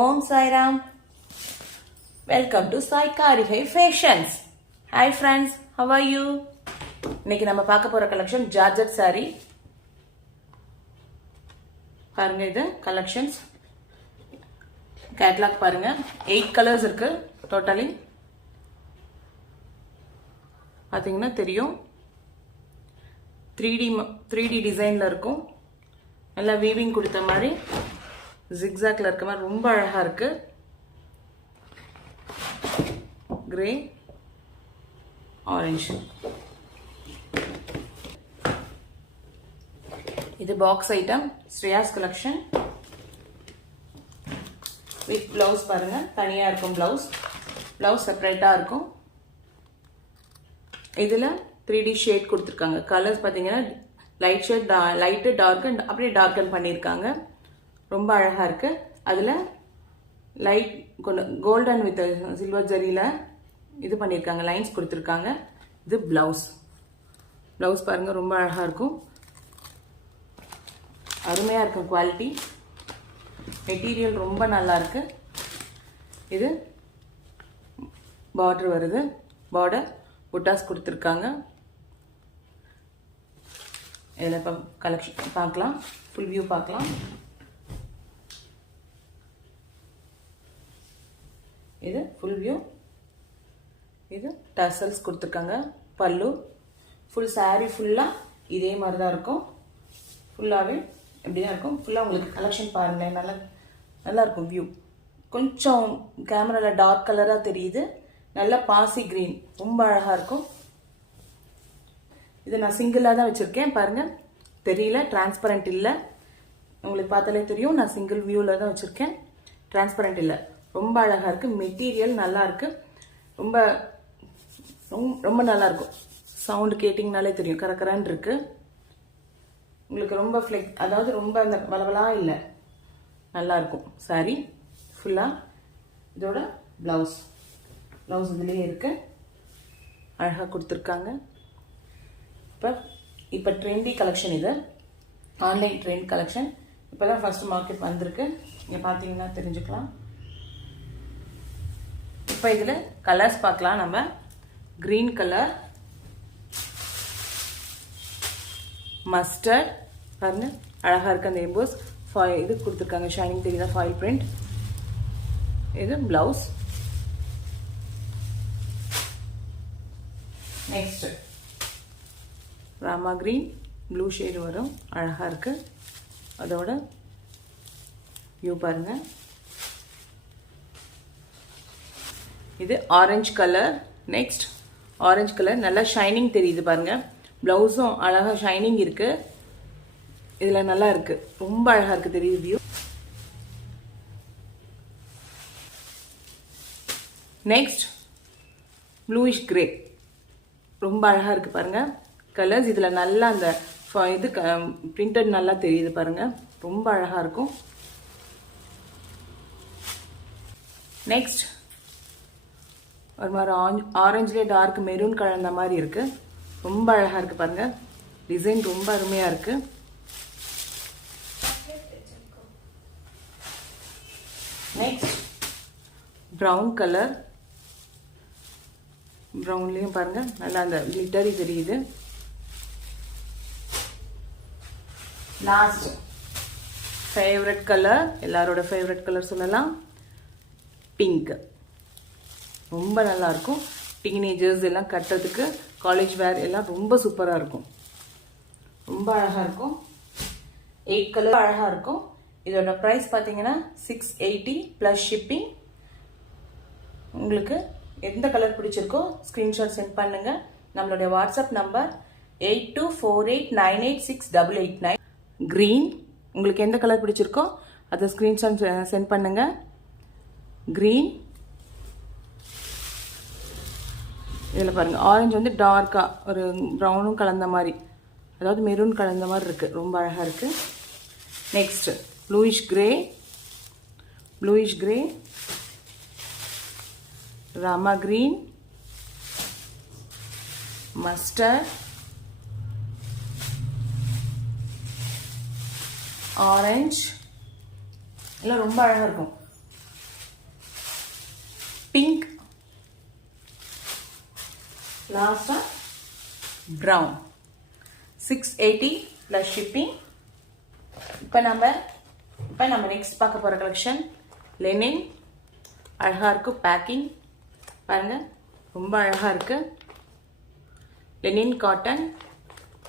Om Sai Ram. Welcome to Sai Karihai Fashions. Hi friends, how are you? இன்னைக்கு நம்ம பார்க்க போற collection georgette saree. பாருங்க இது கலெக்ஷன்ஸ். கேட்டலாக் பாருங்க. 8 கலர்ஸ் இருக்கு டோட்டலி. பாத்தீங்கன்னா தெரியும். 3D டிசைன்ல இருக்கும். நல்லா வீவிங் கொடுத்த மாதிரி ஜிக்ஸாக்ல இருக்க மாதிரி ரொம்ப அழகா இருக்கு. Grey orange. இது box item Shreyas collection with blouse பாருங்க. தனியா இருக்கும் பிளவுஸ் செப்பரேட்டா இருக்கும். இதுல 3D ஷேட் கொடுத்துருக்காங்க. கலர்ஸ் பாத்தீங்கன்னா light shade, light, dark and அப்படியே டார்க்கன் பண்ணியிருக்காங்க. ரொம்ப அழகா இருக்கு. அதுல லைட் கோல்டன் வித் சில்வர் ஜரியில இது பண்ணியிருக்காங்க, லைன்ஸ் கொடுத்துருக்காங்க. இது பிளவுஸ் பாருங்க ரொம்ப அழகா இருக்கும். அருமையா இருக்கும் குவாலிட்டி. மெட்டீரியல் ரொம்ப நல்லா இருக்கு. இது பார்டர் வருது. பார்டர் புட்டாஸ் கொடுத்துருக்காங்க. இதில் இப்போ கலெக்ஷன் பார்க்கலாம். ஃபுல் வியூ பார்க்கலாம். இது ஃபுல் வியூ. இது டசல்ஸ் கொடுத்துருக்காங்க. பல்லு ஃபுல் saree ஃபுல்லாக இதே மாதிரி தான் இருக்கும். ஃபுல்லாகவே இப்படி தான் இருக்கும். ஃபுல்லாக உங்களுக்கு கலெக்ஷன் பாருங்களேன். நல்லா இருக்கும் வியூ. கொஞ்சம் கேமராவில் டார்க் கலராக தெரியுது. நல்லா பாசி கிரீன் ரொம்ப அழகாக இருக்கும். இது நான் சிங்கிளாக தான் வச்சுருக்கேன். பாருங்கள் தெரியல, டிரான்ஸ்பரண்ட் இல்லை. உங்களுக்கு பார்த்தாலே தெரியும் நான் சிங்கிள் வியூவில் தான் வச்சுருக்கேன். டிரான்ஸ்பரண்ட் இல்லை. ரொம்ப அழகாக இருக்குது. மெட்டீரியல் நல்லா இருக்குது. ரொம்ப ரொம்ப நல்லா இருக்கும். சவுண்டு கேட்டிங்கனாலே தெரியும் கரகரான்னு இருக்கு. உங்களுக்கு ரொம்ப அதாவது ரொம்ப அந்த வளவலா இல்லை, நல்லா இருக்கும் சாரி ஃபுல்லாக. இதோட பிளவுஸ் இதுலேயே இருக்கு. அழகாக கொடுத்துருக்காங்க. இப்போ ட்ரெண்டி கலெக்ஷன். இது ஆன்லைன் ட்ரெண்ட் கலெக்ஷன். இப்போ தான் ஃபர்ஸ்ட் மார்க்கெட் வந்திருக்கு. இங்கே பார்த்தீங்கன்னா தெரிஞ்சுக்கலாம். இப்போ இதில் கலர்ஸ் பார்க்கலாம். நம்ம கிரீன் கலர், மஸ்டர்ட் பாருங்க அழகாக இருக்கு. அந்த எம்போஸ் இது கொடுத்துருக்காங்க. ஷைனிங் தெரியுதா? Foil print. இது blouse. Next Rama green blue shade வரும். அழகாக இருக்கு. அதோட வியூ பாருங்க. இது orange colour. Next orange colour நல்லா ஷைனிங் தெரியுது பாருங்க. பிளவுஸும் அழகா ஷைனிங் இருக்கு. இதுல நல்லா இருக்கு. ரொம்ப அழகா இருக்கு. தெரியுது வியூ. நெக்ஸ்ட் ப்ளூயிஷ் கிரே ரொம்ப அழகா இருக்கு பாருங்க. கலர்ஸ் இதுல நல்லா அந்த இது பிரிண்டட் நல்லா தெரியுது பாருங்க. ரொம்ப அழகா இருக்கும். நெக்ஸ்ட் ஒரு மாதிரி ஆரஞ்சுலேயே டார்க் மெரூன் கலந்த மாதிரி இருக்கு. ரொம்ப அழகா இருக்கு பாருங்க. டிசைன் ரொம்ப அருமையா இருக்கு. Next brown colour. பிரவுன்லயும் பாருங்க நல்லா அந்த கிளிட்டரி தெரியுது. லாஸ்ட் ஃபேவரட் கலர், எல்லாரோட ஃபேவரட் கலர் சொல்லலாம், பிங்க். ரொம்ப நல்லா இருக்கும். டீனேஜர்ஸ் எல்லாம் கட்டுறதுக்கு, காலேஜ் வேர் எல்லாம் ரொம்ப சூப்பரா இருக்கும். ரொம்ப அழகா இருக்கும். 8 கலர் அழகா இருக்கும். இதோட பிரைஸ் பாத்தீங்கன்னா 680 பிளஸ் ஷிப்பிங். உங்களுக்கு எந்த கலர் பிடிச்சிருக்கோ ஸ்கிரீன்ஷாட் சென்ட் பண்ணுங்க. நம்மளுடைய வாட்ஸ்அப் நம்பர் 8248986889. கிரீன் உங்களுக்கு எந்த கலர் பிடிச்சிருக்கோ அதை ஸ்கிரீன்ஷாட் சென்ட் பண்ணுங்க. கிரீன். இதில் பாருங்கள் ஆரஞ்சு வந்து டார்க்காக ஒரு ப்ரௌனும் கலந்த மாதிரி, அதாவது மெரூன் கலந்த மாதிரி இருக்குது. ரொம்ப அழகாக இருக்குது. Next bluish grey, Rama green, mustard, orange எல்லாம் ரொம்ப அழகாக இருக்கும். பிங்க், லாஸ்ட்டாக ப்ரௌன். 680 plus shipping. இப்போ நம்ம நெக்ஸ்ட் பார்க்க போகிற கலெக்ஷன் லெனின். அழகாக இருக்குது பேக்கிங் பாருங்கள், ரொம்ப அழகாக இருக்குது. லெனின் காட்டன்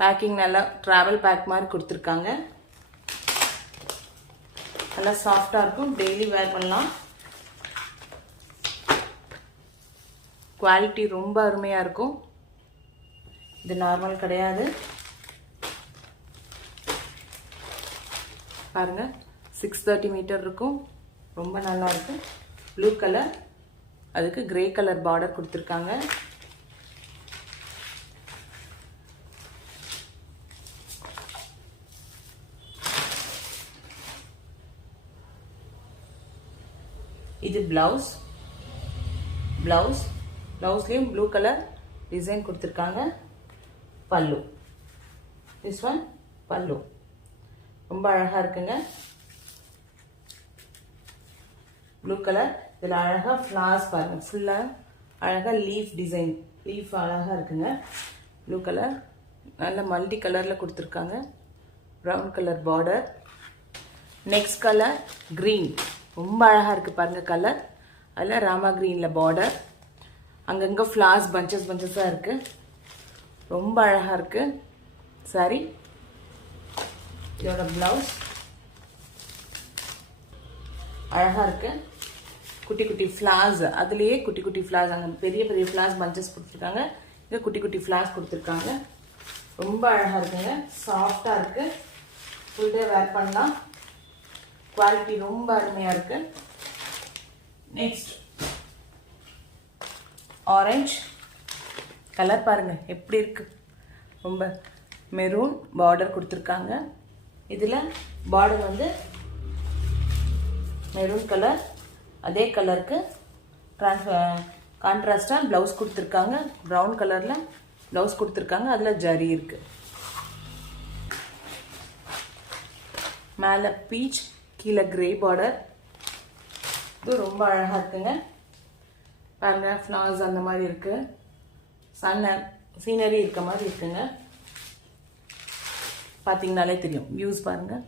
பேக்கிங் நல்லா ட்ராவல் பேக் மாதிரி கொடுத்துருக்காங்க. நல்லா சாஃப்டாக இருக்கும், டெய்லி வேர் பண்ணலாம். குவாலிட்டி ரொம்ப அருமையாக இருக்கும். இது நார்மல் கிடையாது. பாருங்கள், 630 மீட்டர் இருக்கும், ரொம்ப நல்லா இருக்கு. ப்ளூ கலர், அதுக்கு கிரே கலர் பார்டர் கொடுத்துருக்காங்க. இது பிளவுஸ்லேயும் ப்ளூ கலர் டிசைன் கொடுத்துருக்காங்க. பல்லு, திஸ் ஒன் பல்லு ரொம்ப அழகாக இருக்குங்க. ப்ளூ கலர், இதில் அழகாக ஃப்ளார்ஸ் பாருங்கள், ஃபுல்லாக அழகாக லீஃப் டிசைன், லீஃப் அழகாக இருக்குங்க. ப்ளூ கலர் நல்ல மல்டி கலரில் கொடுத்துருக்காங்க. Brown colour border. Next colour green, ரொம்ப அழகாக இருக்குது பாருங்கள் கலர். அதில் ராமா க்ரீனில் பார்டர், அங்கங்கே ஃப்ளார்ஸ் பஞ்சஸாக இருக்குது, ரொம்ப அழகாக இருக்குது சாரி. இதோட ப்ளவுஸ் அழகாக இருக்குது. குட்டி குட்டி ஃப்ளார்ஸ், அதுலேயே குட்டி குட்டி ஃப்ளார்ஸ், அங்கே பெரிய பெரிய ஃப்ளார்ஸ் பஞ்சஸ் கொடுத்துருக்காங்க, இங்கே குட்டி குட்டி ஃப்ளார்ஸ் கொடுத்துருக்காங்க. ரொம்ப அழகாக இருக்குங்க, சாஃப்டாக இருக்குது, ஃபுல் டே வேர் பண்ணலாம். குவாலிட்டி ரொம்ப அருமையாக இருக்குது. நெக்ஸ்ட் ஆரஞ்சு கலர் பாருங்கள் எப்படி இருக்குது, ரொம்ப மெரூன் பார்டர் கொடுத்துருக்காங்க. இதில் பார்டர் வந்து மெரூன் கலர், அதே கலருக்கு கான்ட்ராஸ்டாக ப்ளவுஸ் கொடுத்துருக்காங்க. ப்ரௌன் கலரில் ப்ளவுஸ் கொடுத்துருக்காங்க, அதில் ஜரி இருக்குது. மேலே பீச், கீழே கிரே பார்டர். இது ரொம்ப அழகாக இருக்குங்க. பாருங்கள், ஃப்ளார்ஸ் அந்த மாதிரி இருக்குது, சீனரி இருக்க மாதிரி இருக்குங்க. பார்த்தீங்கனாலே தெரியும், வியூஸ் பாருங்கள்.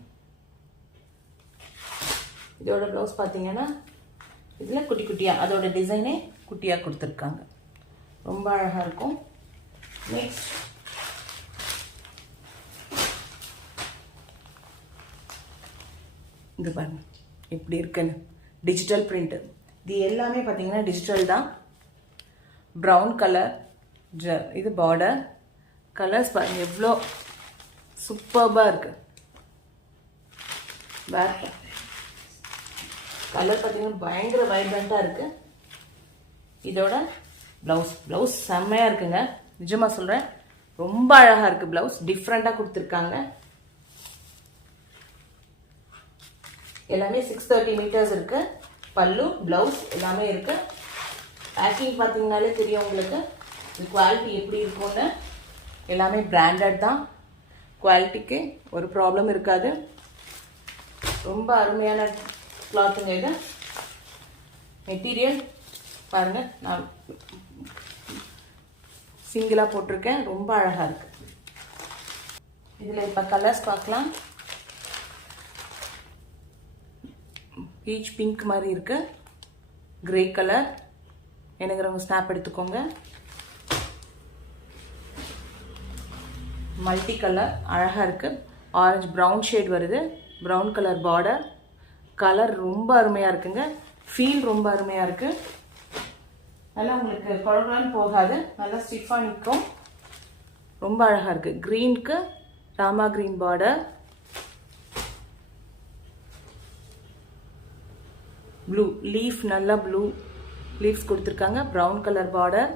இதோட ப்ளவுஸ் பார்த்தீங்கன்னா இதில் குட்டி குட்டியாக, அதோட டிசைனே குட்டியாக கொடுத்துருக்காங்க, ரொம்ப அழகாக இருக்கும். நெக்ஸ்ட் இது பாருங்க எப்படி இருக்குன்னு, டிஜிட்டல் பிரிண்ட். இது எல்லாமே பார்த்தீங்கன்னா டிஜிட்டல் தான். ப்ரௌன் கலர், இது பார்டர். கலர்ஸ் பாருங்க எவ்வளோ சூப்பர்பாக இருக்கு. வேர் கலர் பார்த்தீங்கன்னா பயங்கர வைப்ரண்ட்டாக இருக்குது. இதோட ப்ளவுஸ் செம்மையாக இருக்குங்க, நிஜமாக சொல்கிறேன், ரொம்ப அழகாக இருக்குது. ப்ளவுஸ் டிஃப்ரெண்ட்டாக கொடுத்துருக்காங்க. எல்லாமே 630 மீட்டர்ஸ் இருக்குது. பல்லு, ப்ளவுஸ் எல்லாமே இருக்குது. பேக்கிங் பார்த்தீங்கனாலே தெரியும் உங்களுக்கு இது குவாலிட்டி எப்படி இருக்கும்னு. எல்லாமே பிராண்டட் தான், குவாலிட்டிக்கு ஒரு ப்ராப்ளம் இருக்காது. ரொம்ப அருமையான கிளாத்துங்க இது. மெட்டீரியல் பாருங்கள், நான் சிங்கிளாக போட்டிருக்கேன், ரொம்ப அழகாக இருக்குது. இதில் இப்போ கலர்ஸ் பார்க்கலாம். பீச் பிங்க் மாதிரி இருக்குது, கிரே கலர். எனக்குறவங்க ஸ்னாப் எடுத்துக்கோங்க. மல்டி கலர் அழகாக இருக்குது. ஆரஞ்சு ப்ரௌன் ஷேட் வருது, ப்ரௌன் கலர் பார்டர். கலர் ரொம்ப அருமையாக இருக்குங்க, ஃபீல் ரொம்ப அருமையாக இருக்குது. நல்லா உங்களுக்கு குழம்புலாம் போகாது, நல்லா ஸ்டிஃபாக நிற்கும், ரொம்ப அழகாக இருக்குது. க்ரீனுக்கு Rama green border. Blue leaf, நல்லா ப்ளூ லீவ்ஸ் கொடுத்துருக்காங்க. Brown colour border.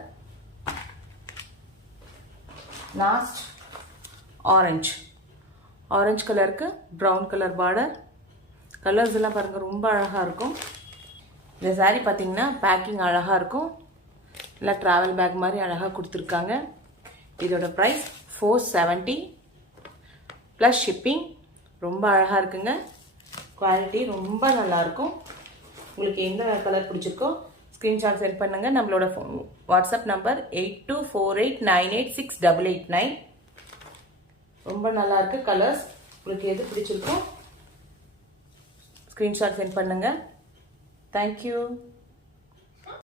Last orange கலருக்கு ப்ரௌன் கலர் பார்டர். கலர்ஸ் எல்லாம் பாருங்கள் ரொம்ப அழகாக இருக்கும். இந்த சாரீ பார்த்தீங்கன்னா பேக்கிங் அழகாக இருக்கும், இல்லை ட்ராவல் பேக் மாதிரி அழகாக கொடுத்துருக்காங்க. இதோட ப்ரைஸ் 470 ப்ளஸ் ஷிப்பிங். ரொம்ப அழகாக இருக்குங்க, குவாலிட்டி ரொம்ப நல்லாயிருக்கும். உங்களுக்கு எந்த கலர் பிடிச்சிருக்கோ ஸ்க்ரீன்ஷாட் சென்ட் பண்ணுங்க. நம்மளோட வாட்ஸ்அப் நம்பர் 8248986889. ரொம்ப நல்லா இருக்கு கலர்ஸ். உங்களுக்கு எது பிடிச்சிருக்கோ ஸ்க்ரீன்ஷாட் சென்ட் பண்ணுங்க. தேங்க்யூ.